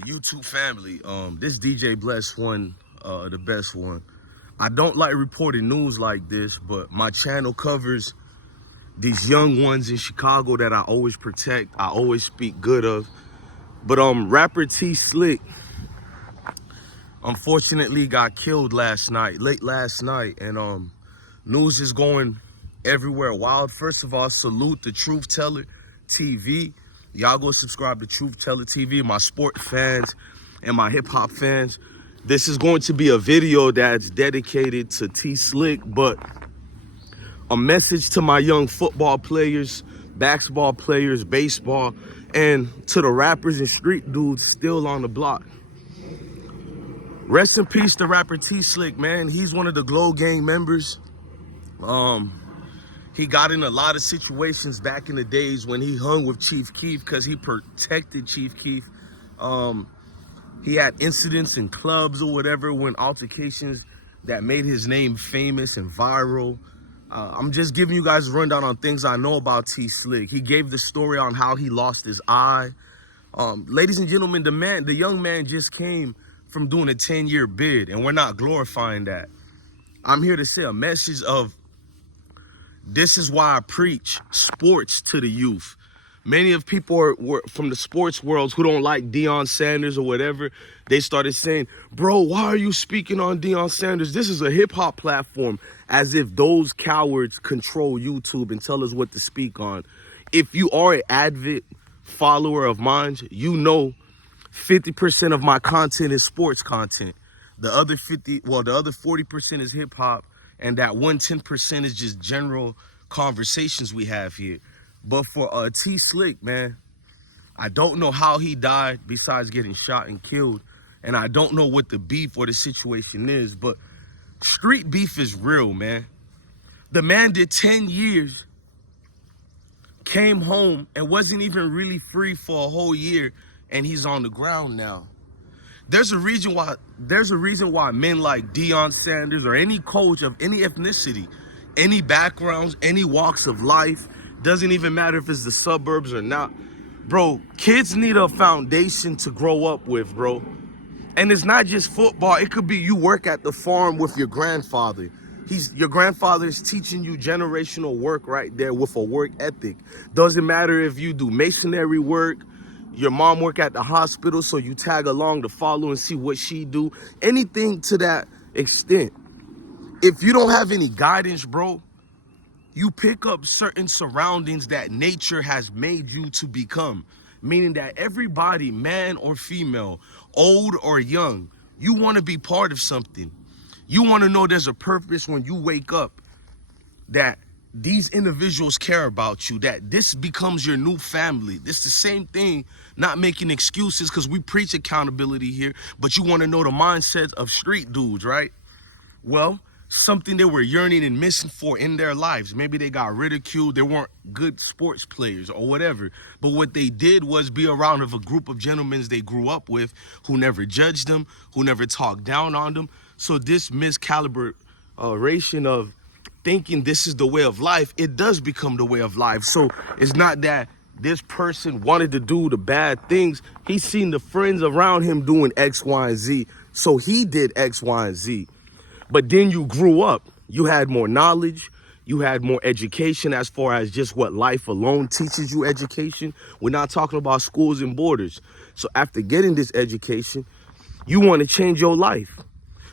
YouTube family. This DJ Bless one, the best one. I don't like reporting news like this, but my channel covers these young ones in Chicago that I always protect. I always speak good of. But rapper T Slick unfortunately got killed late last night, and news is going everywhere wild. First of all, salute the Truth Teller TV. Y'all go subscribe to Truth Teller TV, my sport fans and my hip hop fans. This is going to be a video that's dedicated to T Slick, but a message to my young football players, basketball players, baseball, and to the rappers and street dudes still on the block. Rest in peace to rapper T Slick, man. He's one of the Glow Gang members. He got in a lot of situations back in the days when he hung with Chief Keef because he protected Chief Keef. He had incidents in clubs or whatever, when altercations that made his name famous and viral. I'm just giving you guys a rundown on things I know about T Slick. He gave the story on how he lost his eye. Ladies and gentlemen, the young man just came from doing a 10-year bid, and we're not glorifying that. I'm here to say a message of, this is why I preach sports to the youth. Many of people were from the sports worlds who don't like Deion Sanders or whatever. They started saying, bro, why are you speaking on Deion Sanders? This is a hip hop platform, as if those cowards control YouTube and tell us what to speak on. If you are an avid follower of mine, you know 50% of my content is sports content. The other 40% is hip hop, and that 10% is just general conversations we have here. But for T Slick, man, I don't know how he died besides getting shot and killed, and I don't know what the beef or the situation is, but street beef is real, man. The man did 10 years, came home, and wasn't even really free for a whole year, and he's on the ground now. There's a reason why men like Deion Sanders or any coach of any ethnicity, any backgrounds, any walks of life, doesn't even matter if it's the suburbs or not. Bro, kids need a foundation to grow up with, bro. And it's not just football. It could be you work at the farm with your grandfather. Your grandfather is teaching you generational work right there with a work ethic. Doesn't matter if you do masonry work, your mom work at the hospital, so you tag along to follow and see what she do. Anything to that extent. If you don't have any guidance, bro, you pick up certain surroundings that nature has made you to become. Meaning that everybody, man or female, old or young, you want to be part of something. You want to know there's a purpose when you wake up, that these individuals care about you, that this becomes your new family. This is the same thing, not making excuses, because we preach accountability here, but you want to know the mindset of street dudes, right? Well, something they were yearning and missing for in their lives. Maybe they got ridiculed, they weren't good sports players or whatever. But what they did was be around of a group of gentlemen they grew up with who never judged them, who never talked down on them. So this miscalibration of thinking this is the way of life, it does become the way of life. So it's not that this person wanted to do the bad things. He's seen the friends around him doing X, Y, and Z. So he did X, Y, and Z. But then you grew up, you had more knowledge, you had more education as far as just what life alone teaches you education. We're not talking about schools and borders. So after getting this education, you want to change your life.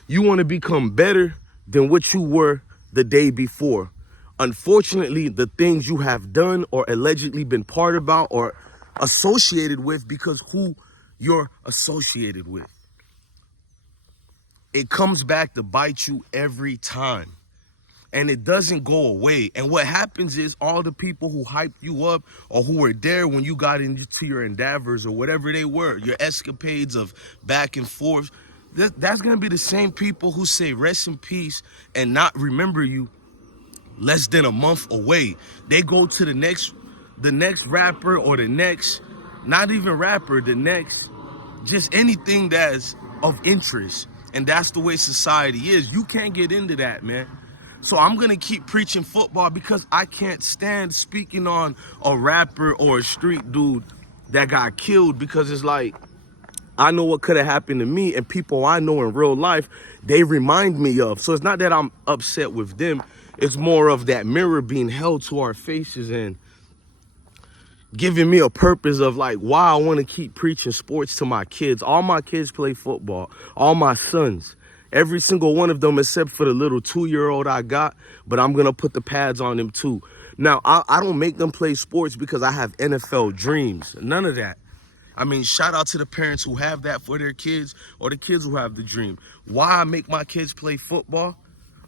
You want to become better than what you were the day before. Unfortunately, the things you have done or allegedly been part about or associated with, because who you're associated with, it comes back to bite you every time, and it doesn't go away. And what happens is all the people who hyped you up or who were there when you got into your endeavors or whatever they were, your escapades of back and forth, that's going to be the same people who say rest in peace and not remember you less than a month away. They go to the next rapper, or the next, not even rapper, the next, just anything that's of interest. And that's the way society is. You can't get into that, man. So I'm going to keep preaching football, because I can't stand speaking on a rapper or a street dude that got killed, because it's like, I know what could have happened to me, and people I know in real life, they remind me of. So it's not that I'm upset with them. It's more of that mirror being held to our faces and giving me a purpose of like why I want to keep preaching sports to my kids. All my kids play football, all my sons, every single one of them except for the little 2-year-old I got, but I'm going to put the pads on them too. Now, I don't make them play sports because I have NFL dreams. None of that. I mean, shout out to the parents who have that for their kids or the kids who have the dream. Why I make my kids play football?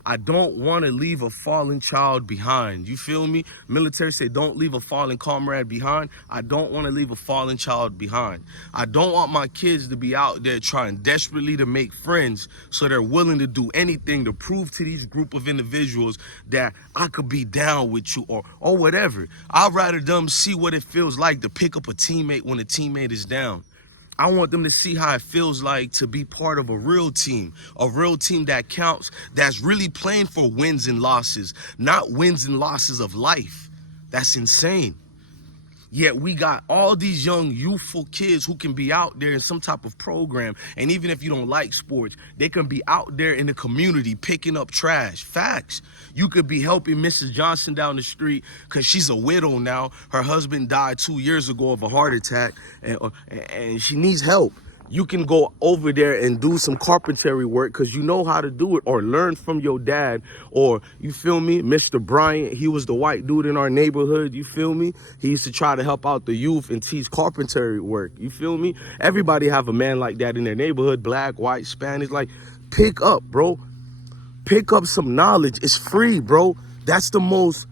I don't want to leave a fallen child behind. You feel me? Military say don't leave a fallen comrade behind. I don't want to leave a fallen child behind. I don't want my kids to be out there trying desperately to make friends so they're willing to do anything to prove to these group of individuals that I could be down with you or whatever. I'd rather them see what it feels like to pick up a teammate when a teammate is down. I want them to see how it feels like to be part of a real team that counts, that's really playing for wins and losses, not wins and losses of life. That's insane. Yet we got all these young, youthful kids who can be out there in some type of program. And even if you don't like sports, they can be out there in the community picking up trash. Facts. You could be helping Mrs. Johnson down the street because she's a widow now. Her husband died 2 years ago of a heart attack and she needs help. You can go over there and do some carpentry work because you know how to do it, or learn from your dad, or you feel me, Mr. Bryant, he was the white dude in our neighborhood, you feel me? He used to try to help out the youth and teach carpentry work, you feel me? Everybody have a man like that in their neighborhood, black, white, Spanish. Like, pick up, bro. Pick up some knowledge. It's free, bro. That's the most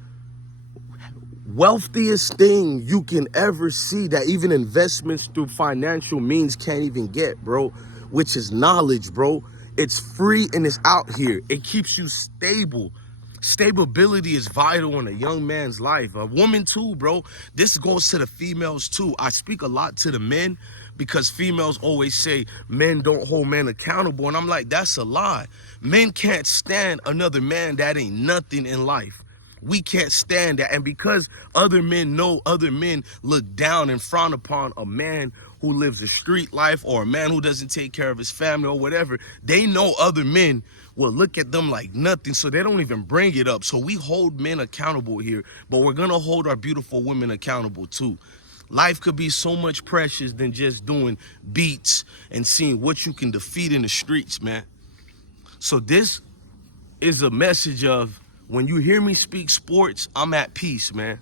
wealthiest thing you can ever see that even investments through financial means can't even get, bro, which is knowledge, bro. It's free and it's out here. It keeps you stable. Stability is vital in a young man's life. A woman too, bro. This goes to the females too. I speak a lot to the men because females always say men don't hold men accountable. And I'm like, that's a lie. Men can't stand another man that ain't nothing in life. We can't stand that. And because other men know other men look down and frown upon a man who lives a street life or a man who doesn't take care of his family or whatever, they know other men will look at them like nothing, so they don't even bring it up. So we hold men accountable here, but we're going to hold our beautiful women accountable too. Life could be so much precious than just doing beats and seeing what you can defeat in the streets, man. So this is a message of, when you hear me speak sports, I'm at peace, man.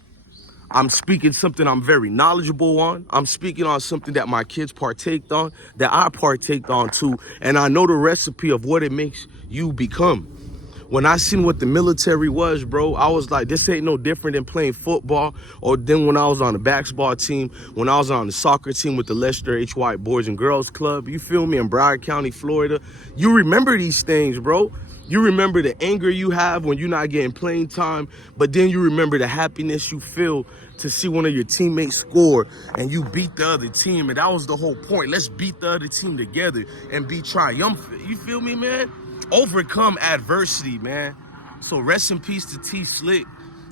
I'm speaking something I'm very knowledgeable on. I'm speaking on something that my kids partaked on, that I partaked on too. And I know the recipe of what it makes you become. When I seen what the military was, bro, I was like, this ain't no different than playing football, or then when I was on the basketball team, when I was on the soccer team with the Leicester H. White Boys and Girls Club, you feel me, in Broward County, Florida. You remember these things, bro. You remember the anger you have when you're not getting playing time, but then you remember the happiness you feel to see one of your teammates score and you beat the other team. And that was the whole point. Let's beat the other team together and be triumphant. You feel me, man? Overcome adversity, man. So rest in peace to T Slick.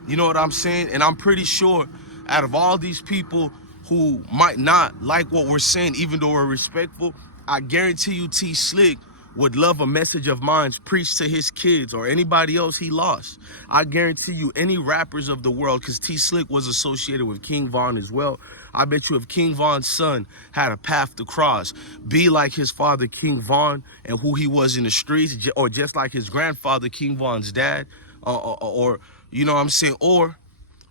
You know what I'm saying? And I'm pretty sure out of all these people who might not like what we're saying, even though we're respectful, I guarantee you T Slick would love a message of mine preached to his kids or anybody else he lost. I guarantee you any rappers of the world, because T Slick was associated with King Von as well. I bet you if King Von's son had a path to cross, be like his father King Von and who he was in the streets, or just like his grandfather King Von's dad, or you know what I'm saying, or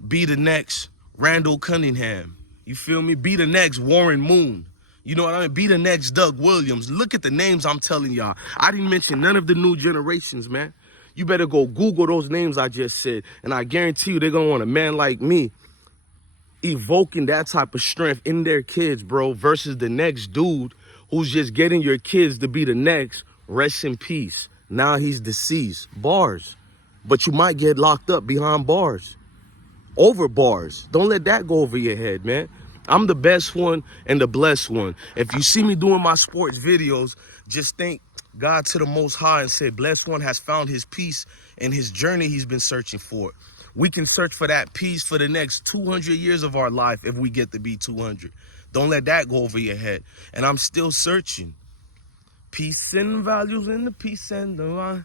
be the next Randall Cunningham. You feel me? Be the next Warren Moon. You know what I mean? Be the next Doug Williams. Look at the names I'm telling y'all. I didn't mention none of the new generations, man. You better go Google those names I just said. And I guarantee you they're going to want a man like me evoking that type of strength in their kids, bro, versus the next dude who's just getting your kids to be the next. Rest in peace. Now he's deceased. Bars. But you might get locked up behind bars. Over bars. Don't let that go over your head, man. I'm the best one and the blessed one. If you see me doing my sports videos, just thank God to the Most High and say, blessed one has found his peace in his journey he's been searching for. We can search for that peace for the next 200 years of our life if we get to be 200. Don't let that go over your head. And I'm still searching. Peace and values in the peace and the wine.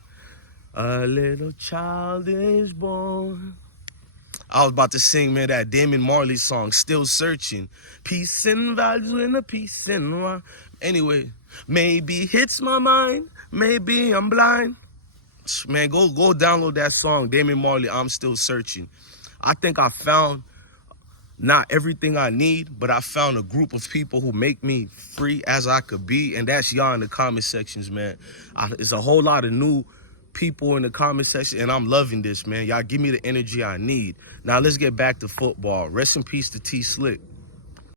A little child is born. I was about to sing, man, that Damon Marley song, Still Searching. Peace and values in the peace and wine. Anyway, maybe hits my mind. Maybe I'm blind. Man, go download that song, Damon Marley, I'm Still Searching. I think I found not everything I need, but I found a group of people who make me free as I could be, and that's y'all in the comment sections, man. It's a whole lot of new people in the comment section, and I'm loving this, man. Y'all give me the energy I need. Now let's get back to football. Rest in peace to T Slick.